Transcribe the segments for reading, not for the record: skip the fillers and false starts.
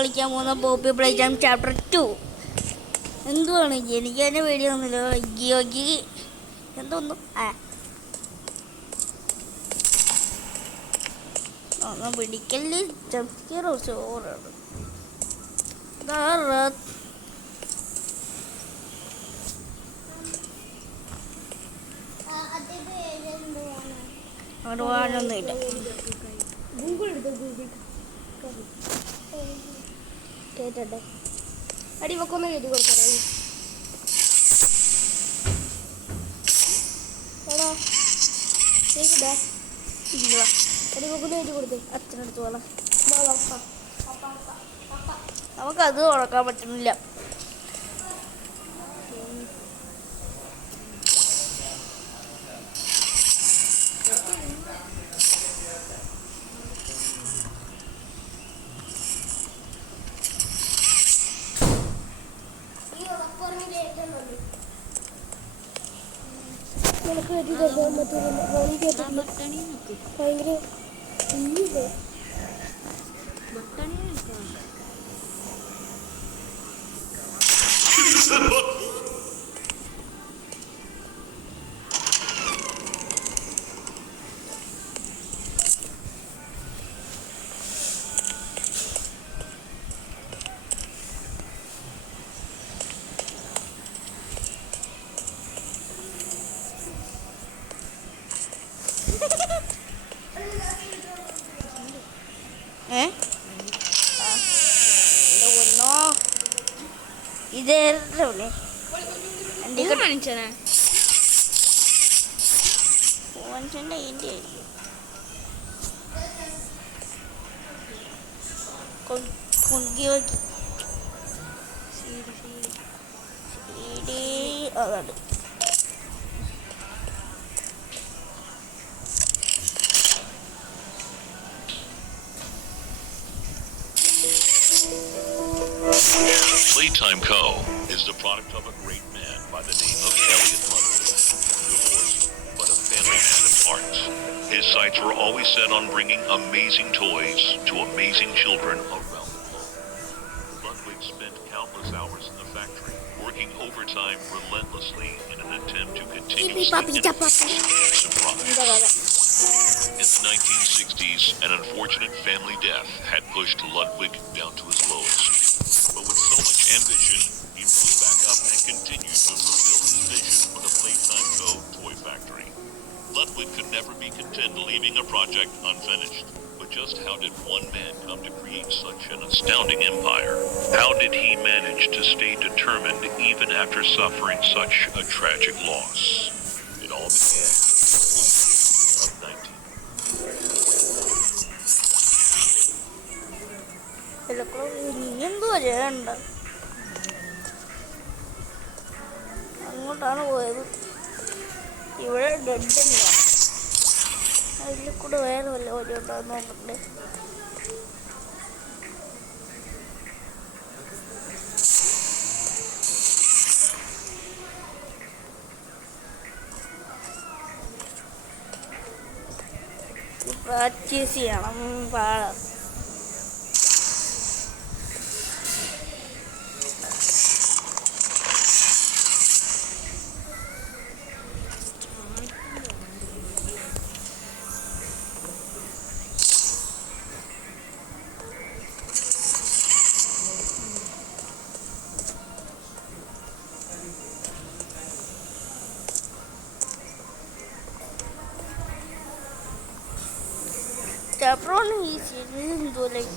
കളിക്കാൻ പോകുന്ന poppy play time chapter 2. എന്തുവാണ് എനിക്ക് തന്നെ പേടിയൊന്നുമില്ല. യോഗി എന്തൊന്നും ഒന്നും പിടിക്കല് ജംസ്കീറോ ചോറാണ്. അവിടെ പോകാനൊന്നുമില്ല. കേട്ടട്ടെ അടിവക്കൊന്ന് എഴുതി കൊടുക്കണേ. ഇല്ല അടിവക്കൊന്ന് എഴുതി കൊടുത്തേ. അച്ഛനടുത്ത് വേണം. നമുക്കത് തുറക്കാൻ പറ്റുന്നില്ല. ഭയങ്കര ഇതേറെ മനുഷ്യനെ മനുഷ്യൻ്റെ അതിൻ്റെ അതാണ്. Playtime Co. is the product of a great man by the name of Elliot Ludwig. Divorced, but a family man at heart. His sights were always set on bringing amazing toys to amazing children around the globe. Ludwig spent countless hours in the factory, working overtime relentlessly in an attempt to continuously surprise. In the 1960s, an unfortunate family death had pushed Ludwig down to his lowest. But with so much ambition, he rose back up and continued to fulfill his vision for the Playtime Co. toy factory. Ludwig could never be content leaving a project unfinished. But just how did one man come to create such an astounding empire? How did he manage to stay determined even after suffering such a tragic loss? It all began of 19. എന്തുവാ ചെയ്യണ്ട? അങ്ങോട്ടാണ് പോയത്. ഇവിടെ ഡെഡില്ല. അതിൽ കൂടെ വേറെ വല്ല വഴി ഉണ്ടാകുന്ന നോക്കണ്ടേ. പ്രാക്ടീസ് ചെയ്യണം പാടാം. Chapter 1 is into like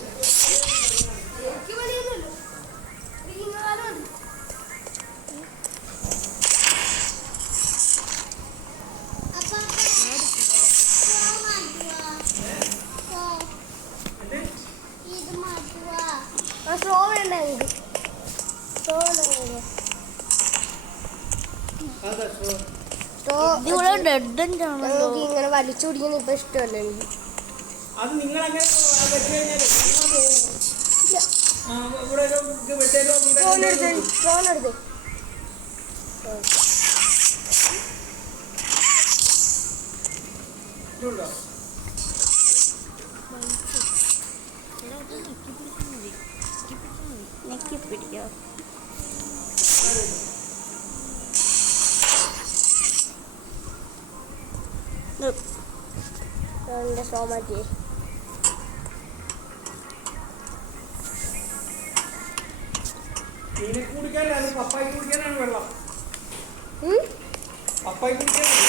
ഇങ്ങനെ വലിച്ചു പിടിക്കുന്ന ഇപ്പൊ ഇഷ്ടമല്ല എനിക്ക്. അത് നിങ്ങളങ്ങനെ പൊക്കി പിടിക്കാം. എൻ്റെ സ്ലോ മാറ്റി. നിനക്ക് കുടിക്കാനാണ്, പപ്പായി കുടിക്കാനാണ് വെള്ളം. പപ്പായി കുടിക്കാനാണ്.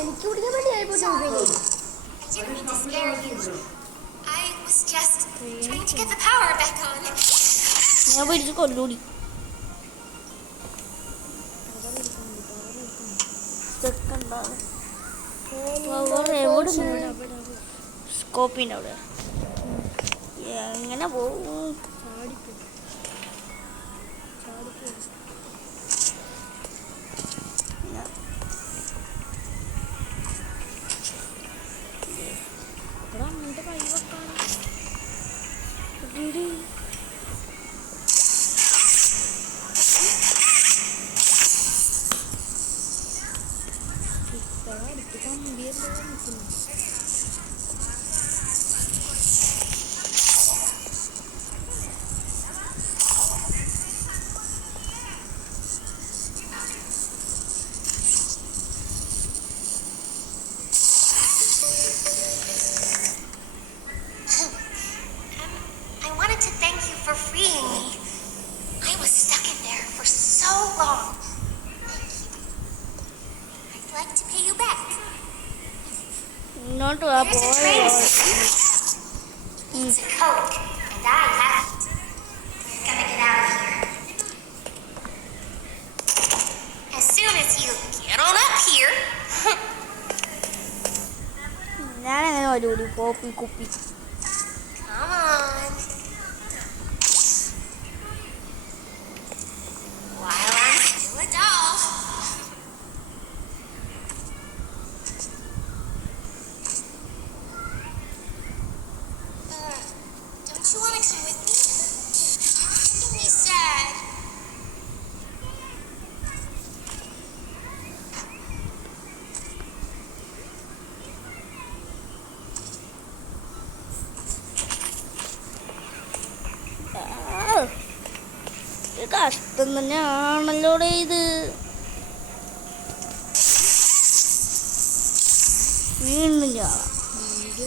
എനിക്ക് കുടിക്കാൻ വേണ്ടി ഞാൻ പിടിച്ച് കൊല്ലൂടി. സ്കോപ്പിൻ്റെ അവിടെ എങ്ങനെ പോകും? For freeing me. I was stuck in there for so long. I'd like to pay you back. Not a There's a train boy. It's a code, and I have it. We're gonna get out of here. As soon as you get on up here. ഞാനങ്ങനെ ഒരു poppy കുപ്പി. Come on. While I'm still a doll. Don't you want to come with me? You're making me sad. കഷ്ടം തന്നെയാണല്ലോടെ ഇത്. വീണ്ടും ചാവാം. ഇത്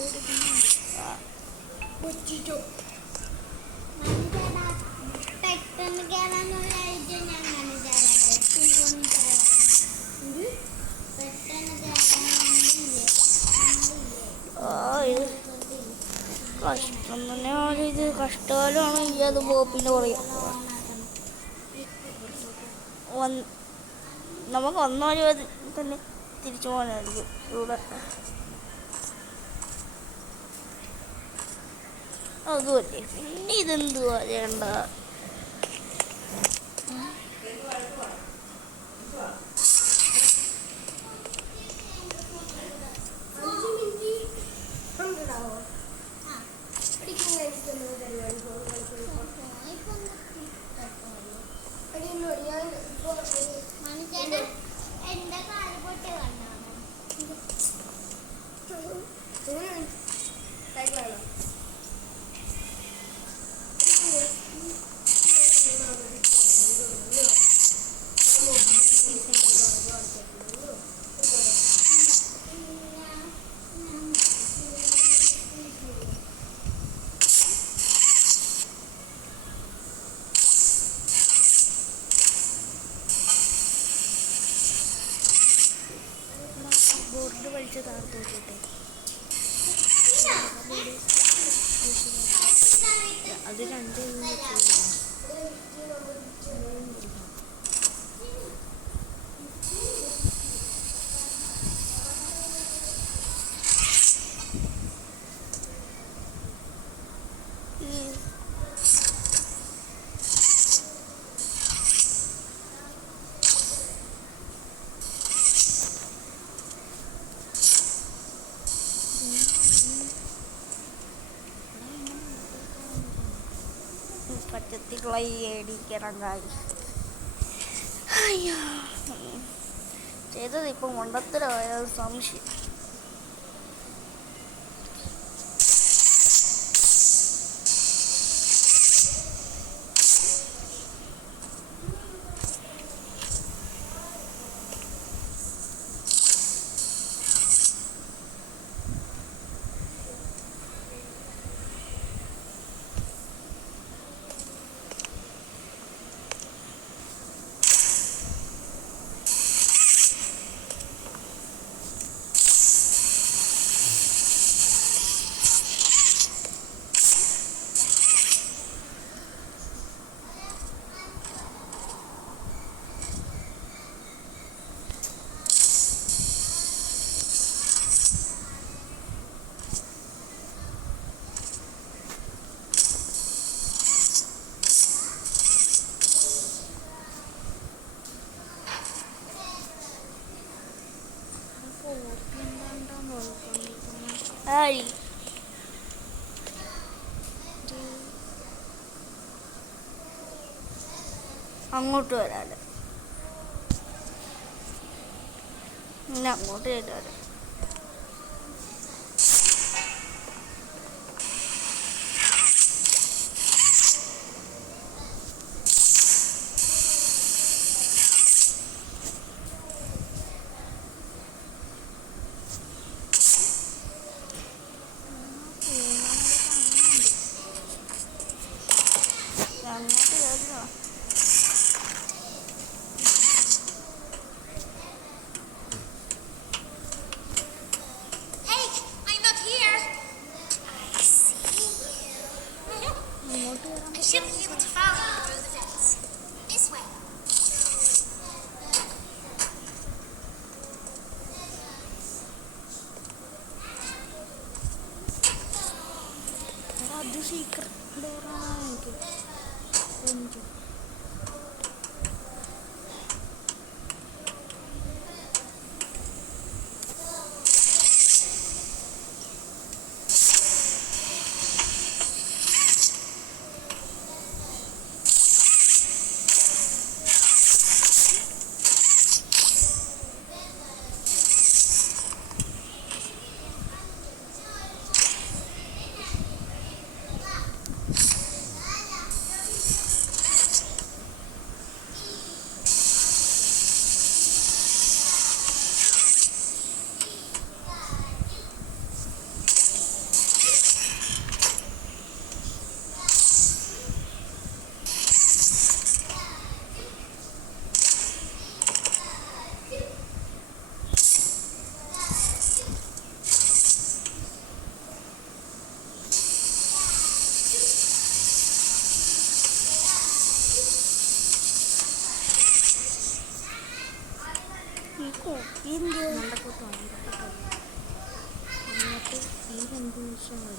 കഷ്ടം തന്നെയാണ് ഇത്. കഷ്ടകാലമാണ് ഈ അത് പോപ്പിൻ്റെ പുറകെ. നമുക്ക് ഒന്നോ തന്നെ തിരിച്ചു പോകാനായിരിക്കും ഇവിടെ. അതുമല്ലേ പിന്നെ ഇതെന്തുവാ ചെയ്യണ്ട. എന്റെ കാല് പൊട്ടി വന്നോ? ബോർഡ് വലിച്ച് താർത്തു വെച്ചിട്ട് അത് രണ്ട് പച്ചത്തികളായി ഏടിക്കണം കാര്യം. അയ്യോ ചെയ്തത് ഇപ്പം മണ്ടത്തരമായ സംശയം. ചാടി അങ്ങോട്ട് വരാല് ഇനി അങ്ങോട്ട് ചെയ്താല് അങ്ങോട്ട് കയറുക Hey, I'm up here. I see you. അങ്ങോട്ട് കയറാൻ I should be able to follow you through the fence. This way. അത് സീക്രട്ട് ഡോറാണ് എനിക്ക് ഈ കോപ്പി എന്ത് എന്നിട്ട് ഈ 2 നിമിഷങ്ങൾ